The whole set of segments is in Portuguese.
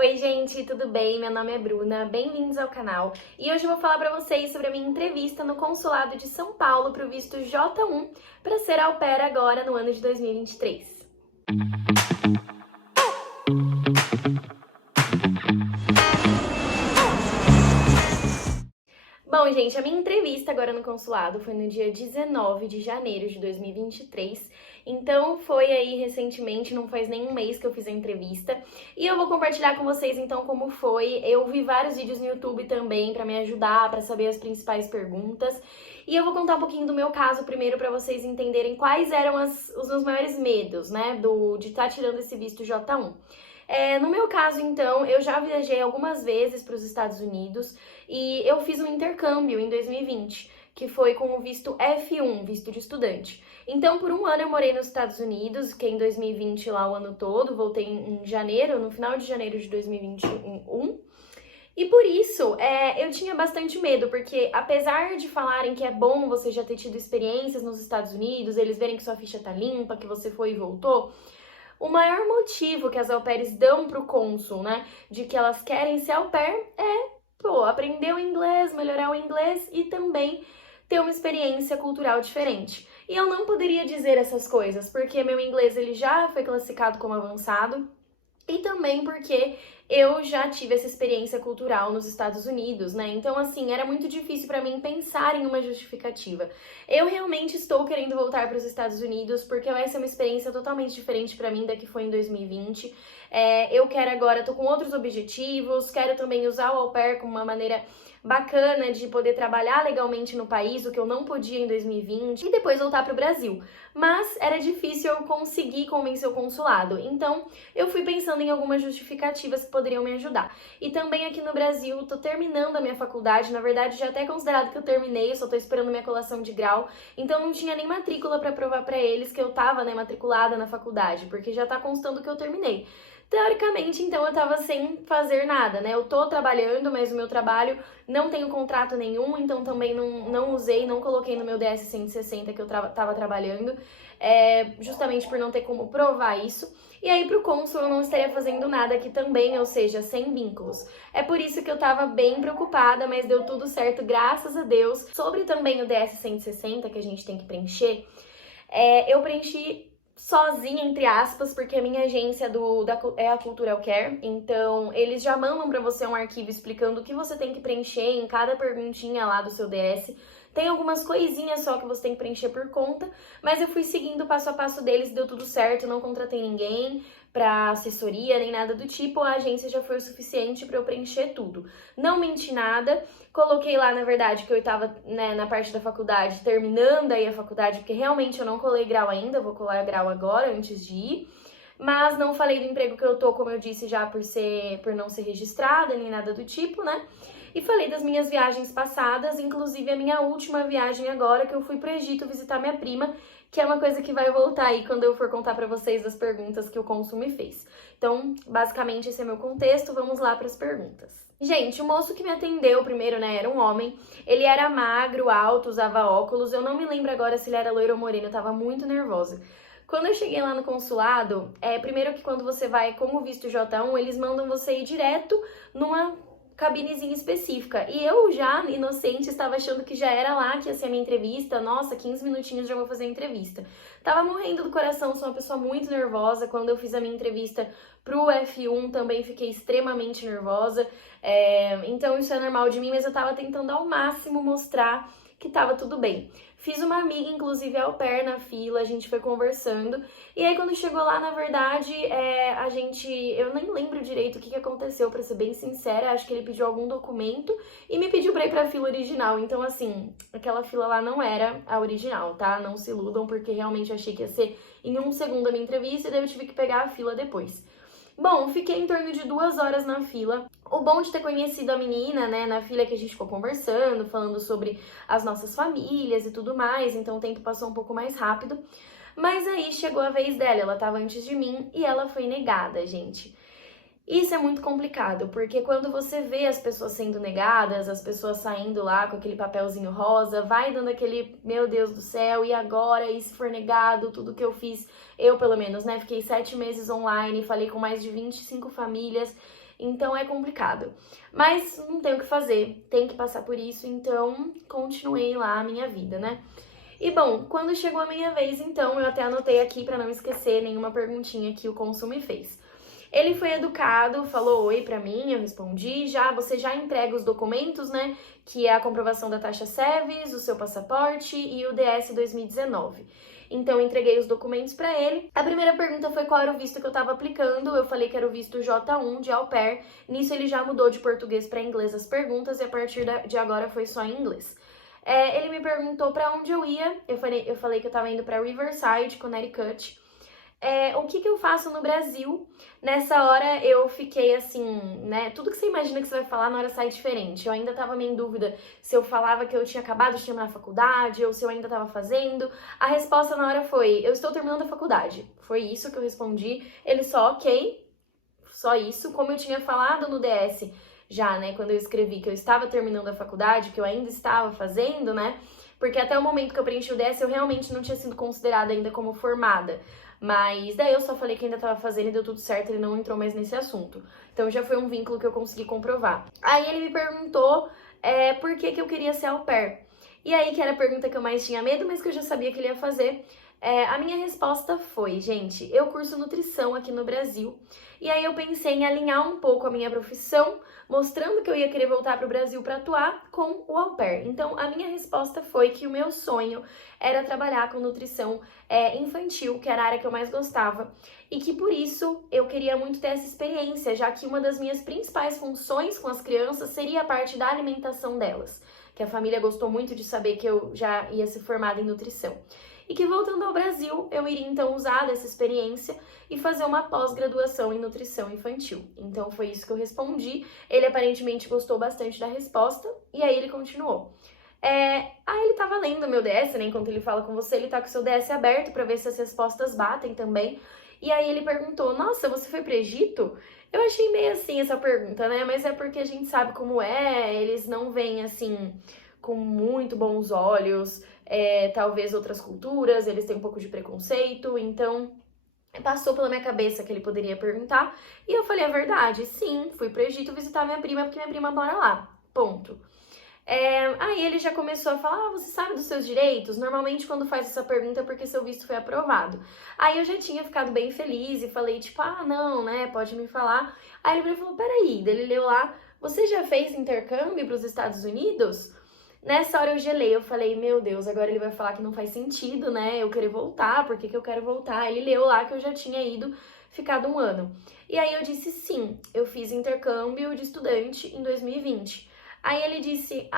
Oi gente, tudo bem? Meu nome é Bruna, bem-vindos ao canal. E hoje eu vou falar pra vocês sobre a minha entrevista no Consulado de São Paulo para o visto J1 para ser au pair agora no ano de 2023. Bom, gente, a minha entrevista agora no consulado foi no dia 19 de janeiro de 2023, então foi aí recentemente, não faz nem um mês que eu fiz a entrevista, e eu vou compartilhar com vocês então como foi. Eu vi vários vídeos no YouTube também para me ajudar, para saber as principais perguntas, e eu vou contar um pouquinho do meu caso primeiro para vocês entenderem quais eram os meus maiores medos, né, de estar tirando esse visto J1. No meu caso, então, eu já viajei algumas vezes para os Estados Unidos e eu fiz um intercâmbio em 2020, que foi com o visto F1, visto de estudante. Então, por um ano eu morei nos Estados Unidos, fiquei em 2020 lá o ano todo, voltei em janeiro, no final de janeiro de 2021. E por isso, eu tinha bastante medo, porque apesar de falarem que é bom você já ter tido experiências nos Estados Unidos, eles verem que sua ficha tá limpa, que você foi e voltou, o maior motivo que as au pairs dão pro cônsul, né, de que elas querem ser au pair aprender o inglês, melhorar o inglês e também ter uma experiência cultural diferente. E eu não poderia dizer essas coisas, porque meu inglês ele já foi classificado como avançado, e também porque eu já tive essa experiência cultural nos Estados Unidos, né? Então, assim, era muito difícil para mim pensar em uma justificativa. Eu realmente estou querendo voltar para os Estados Unidos porque vai ser uma experiência totalmente diferente para mim da que foi em 2020. Eu quero agora, tô com outros objetivos, quero também usar o au pair como uma maneira bacana de poder trabalhar legalmente no país, o que eu não podia em 2020, e depois voltar para o Brasil. Mas era difícil eu conseguir convencer o consulado, então eu fui pensando em algumas justificativas que poderiam me ajudar. E também aqui no Brasil, tô terminando a minha faculdade, na verdade já até considerado que eu terminei, eu só tô esperando minha colação de grau, então não tinha nem matrícula para provar para eles que eu tava, né, matriculada na faculdade, porque já tá constando que eu terminei. Teoricamente, então, eu tava sem fazer nada, né? Eu tô trabalhando, mas o meu trabalho não tenho contrato nenhum, então também não usei, não coloquei no meu DS 160 que eu tava trabalhando, justamente por não ter como provar isso. E aí, pro cônsul, eu não estaria fazendo nada aqui também, ou seja, sem vínculos. É por isso que eu tava bem preocupada, mas deu tudo certo, graças a Deus. Sobre também o DS 160 que a gente tem que preencher, eu preenchi sozinha, entre aspas, porque a minha agência é a Cultural Care, então eles já mandam para você um arquivo explicando o que você tem que preencher em cada perguntinha lá do seu DS. Tem algumas coisinhas só que você tem que preencher por conta, mas eu fui seguindo o passo a passo deles, deu tudo certo, não contratei ninguém para assessoria nem nada do tipo, a agência já foi o suficiente para eu preencher tudo. Não menti nada, coloquei lá, na verdade, que eu estava, né, na parte da faculdade, terminando aí a faculdade, porque realmente eu não colei grau ainda, vou colar grau agora, antes de ir. Mas não falei do emprego que eu tô, como eu disse, já por não ser registrada, nem nada do tipo, né? E falei das minhas viagens passadas, inclusive a minha última viagem agora, que eu fui pro Egito visitar minha prima, que é uma coisa que vai voltar aí quando eu for contar pra vocês as perguntas que o cônsul me fez. Então, basicamente, esse é meu contexto, vamos lá pras perguntas. Gente, o moço que me atendeu primeiro, né, era um homem, ele era magro, alto, usava óculos, eu não me lembro agora se ele era loiro ou moreno, eu tava muito nervosa. Quando eu cheguei lá no consulado, primeiro que quando você vai com o visto J1, eles mandam você ir direto numa cabinezinha específica. E eu já, inocente, estava achando que já era lá que ia ser a minha entrevista. Nossa, 15 minutinhos já vou fazer a entrevista. Tava morrendo do coração, sou uma pessoa muito nervosa. Quando eu fiz a minha entrevista pro F1, também fiquei extremamente nervosa. Então isso é normal de mim, mas eu tava tentando ao máximo mostrar que tava tudo bem. Fiz uma amiga, inclusive, au pair na fila, a gente foi conversando. E aí, quando chegou lá, na verdade, eu nem lembro direito o que aconteceu, pra ser bem sincera. Acho que ele pediu algum documento e me pediu pra ir pra fila original. Então, assim, aquela fila lá não era a original, tá? Não se iludam, porque realmente achei que ia ser em um segundo a minha entrevista e daí eu tive que pegar a fila depois. Bom, fiquei em torno de 2 horas na fila. O bom de ter conhecido a menina, né, na fila que a gente ficou conversando, falando sobre as nossas famílias e tudo mais, então o tempo passou um pouco mais rápido. Mas aí chegou a vez dela, ela tava antes de mim e ela foi negada, gente. Isso é muito complicado, porque quando você vê as pessoas sendo negadas, as pessoas saindo lá com aquele papelzinho rosa, vai dando aquele, meu Deus do céu, e agora? E se for negado? Tudo que eu fiz, eu pelo menos, né? Fiquei 7 meses online, falei com mais de 25 famílias, então é complicado. Mas não tem o que fazer, tem que passar por isso, então continuei lá a minha vida, né? E bom, quando chegou a minha vez, então, eu até anotei aqui para não esquecer nenhuma perguntinha que o cônsul me fez. Ele foi educado, falou oi pra mim, eu respondi, você já entrega os documentos, né, que é a comprovação da taxa SEVES, o seu passaporte e o DS 2019. Então, eu entreguei os documentos pra ele. A primeira pergunta foi qual era o visto que eu tava aplicando, eu falei que era o visto J1 de au pair, nisso ele já mudou de português pra inglês as perguntas e a partir de agora foi só em inglês. Ele me perguntou pra onde eu ia, eu falei que eu tava indo pra Riverside, Connecticut. O que eu faço no Brasil? Nessa hora eu fiquei assim, né? Tudo que você imagina que você vai falar na hora sai diferente. Eu ainda tava meio em dúvida se eu falava que eu tinha acabado de terminar a faculdade ou se eu ainda tava fazendo. A resposta na hora foi, eu estou terminando a faculdade. Foi isso que eu respondi. Ele só, ok, só isso. Como eu tinha falado no DS já, né? Quando eu escrevi que eu estava terminando a faculdade, que eu ainda estava fazendo, né? Porque até o momento que eu preenchi o DS eu realmente não tinha sido considerada ainda como formada. Mas daí eu só falei que ainda tava fazendo e deu tudo certo, ele não entrou mais nesse assunto. Então já foi um vínculo que eu consegui comprovar. Aí ele me perguntou por que eu queria ser au pair. E aí que era a pergunta que eu mais tinha medo, mas que eu já sabia que ele ia fazer. A minha resposta foi, gente, eu curso nutrição aqui no Brasil. E aí eu pensei em alinhar um pouco a minha profissão, mostrando que eu ia querer voltar para o Brasil para atuar com o au pair. Então, a minha resposta foi que o meu sonho era trabalhar com nutrição infantil, que era a área que eu mais gostava, e que por isso eu queria muito ter essa experiência, já que uma das minhas principais funções com as crianças seria a parte da alimentação delas, que a família gostou muito de saber que eu já ia ser formada em nutrição. E que voltando ao Brasil, eu iria então usar dessa experiência e fazer uma pós-graduação em nutrição infantil. Então foi isso que eu respondi. Ele aparentemente gostou bastante da resposta e aí ele continuou. Ele tava lendo o meu DS, né? Enquanto ele fala com você, ele tá com o seu DS aberto pra ver se as respostas batem também. E aí ele perguntou, nossa, você foi pro Egito? Eu achei meio assim essa pergunta, né? Mas é porque a gente sabe como eles não veem assim com muito bons olhos, talvez outras culturas, eles têm um pouco de preconceito, então passou pela minha cabeça que ele poderia perguntar, e eu falei a verdade, sim, fui pro Egito visitar minha prima, porque minha prima mora lá, ponto. Aí ele já começou a falar, você sabe dos seus direitos? Normalmente quando faz essa pergunta é porque seu visto foi aprovado. Aí eu já tinha ficado bem feliz e falei, tipo, não, né, pode me falar. Aí ele falou, peraí, daí ele leu lá, você já fez intercâmbio pros Estados Unidos? Nessa hora eu gelei, eu falei, meu Deus, agora ele vai falar que não faz sentido, né, eu querer voltar, por que eu quero voltar? Ele leu lá que eu já tinha ido, ficado 1 ano. E aí eu disse, sim, eu fiz intercâmbio de estudante em 2020. Aí ele disse,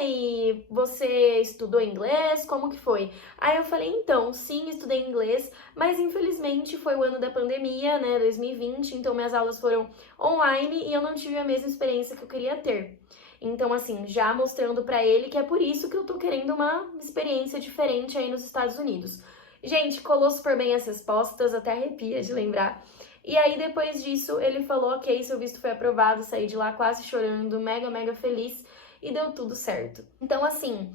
e você estudou inglês? Como que foi? Aí eu falei, então, sim, estudei inglês, mas infelizmente foi o ano da pandemia, né, 2020, então minhas aulas foram online e eu não tive a mesma experiência que eu queria ter. Então, assim, já mostrando pra ele que é por isso que eu tô querendo uma experiência diferente aí nos Estados Unidos. Gente, colou super bem as respostas, até arrepia de lembrar. E aí, depois disso, ele falou, ok, seu visto foi aprovado, saí de lá quase chorando, mega, mega feliz, e deu tudo certo. Então, assim,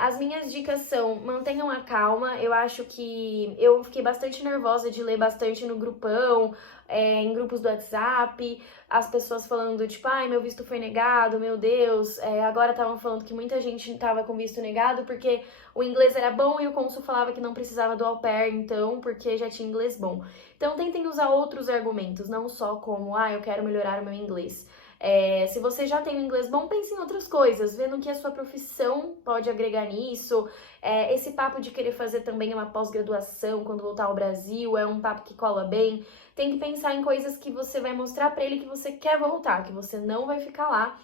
as minhas dicas são, mantenham a calma, eu acho que eu fiquei bastante nervosa de ler bastante no grupão, em grupos do WhatsApp, as pessoas falando, tipo, meu visto foi negado, meu Deus, agora estavam falando que muita gente tava com visto negado porque o inglês era bom e o cônsul falava que não precisava do au pair, então, porque já tinha inglês bom. Então, tentem usar outros argumentos, não só como, eu quero melhorar o meu inglês. Se você já tem um inglês bom, pense em outras coisas, vendo que a sua profissão pode agregar nisso. Esse papo de querer fazer também uma pós-graduação quando voltar ao Brasil é um papo que cola bem. Tem que pensar em coisas que você vai mostrar pra ele que você quer voltar, que você não vai ficar lá.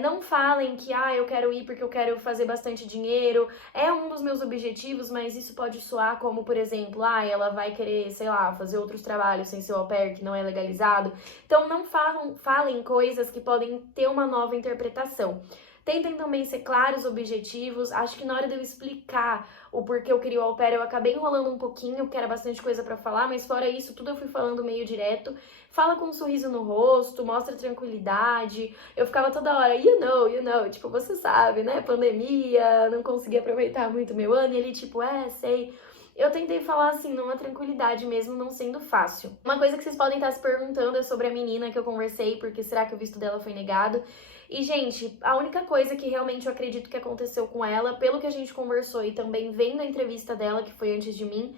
Não falem que, eu quero ir porque eu quero fazer bastante dinheiro, é um dos meus objetivos, mas isso pode soar como, por exemplo, ela vai querer, sei lá, fazer outros trabalhos sem ser au pair, que não é legalizado. Então, não falem coisas que podem ter uma nova interpretação. Tentem também ser claros os objetivos. Acho que na hora de eu explicar o porquê eu queria o au pair, eu acabei enrolando um pouquinho, porque era bastante coisa pra falar, mas fora isso, tudo eu fui falando meio direto. Fala com um sorriso no rosto, mostra tranquilidade. Eu ficava toda hora, you know, tipo, você sabe, né, pandemia, não consegui aproveitar muito meu ano, e ele tipo, sei. Eu tentei falar assim, numa tranquilidade mesmo, não sendo fácil. Uma coisa que vocês podem estar se perguntando é sobre a menina que eu conversei, porque será que o visto dela foi negado? E, gente, a única coisa que realmente eu acredito que aconteceu com ela, pelo que a gente conversou e também vendo a entrevista dela, que foi antes de mim,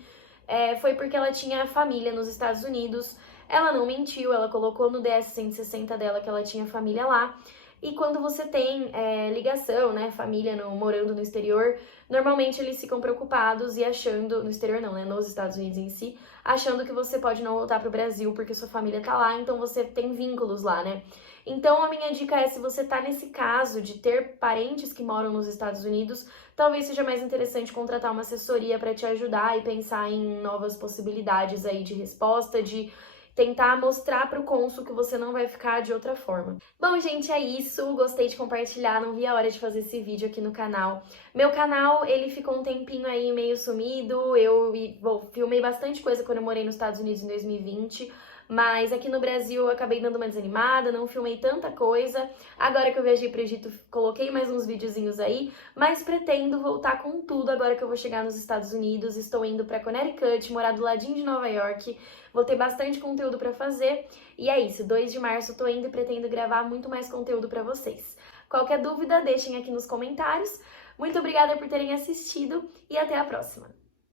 foi porque ela tinha família nos Estados Unidos. Ela não mentiu, ela colocou no DS-160 dela que ela tinha família lá. E quando você tem ligação, né, família morando no exterior, normalmente eles ficam preocupados e achando, no exterior não, né, nos Estados Unidos em si, achando que você pode não voltar pro Brasil porque sua família tá lá, então você tem vínculos lá, né? Então a minha dica é, se você tá nesse caso de ter parentes que moram nos Estados Unidos, talvez seja mais interessante contratar uma assessoria para te ajudar e pensar em novas possibilidades aí de resposta, de tentar mostrar para o cônsul que você não vai ficar de outra forma. Bom, gente, é isso. Gostei de compartilhar, não vi a hora de fazer esse vídeo aqui no canal. Meu canal, ele ficou um tempinho aí meio sumido. Filmei bastante coisa quando eu morei nos Estados Unidos em 2020. Mas aqui no Brasil eu acabei dando uma desanimada, não filmei tanta coisa. Agora que eu viajei pro Egito, coloquei mais uns videozinhos aí, mas pretendo voltar com tudo agora que eu vou chegar nos Estados Unidos. Estou indo pra Connecticut, morar do ladinho de Nova York. Vou ter bastante conteúdo pra fazer. E é isso, 2 de março eu tô indo e pretendo gravar muito mais conteúdo pra vocês. Qualquer dúvida, deixem aqui nos comentários. Muito obrigada por terem assistido e até a próxima!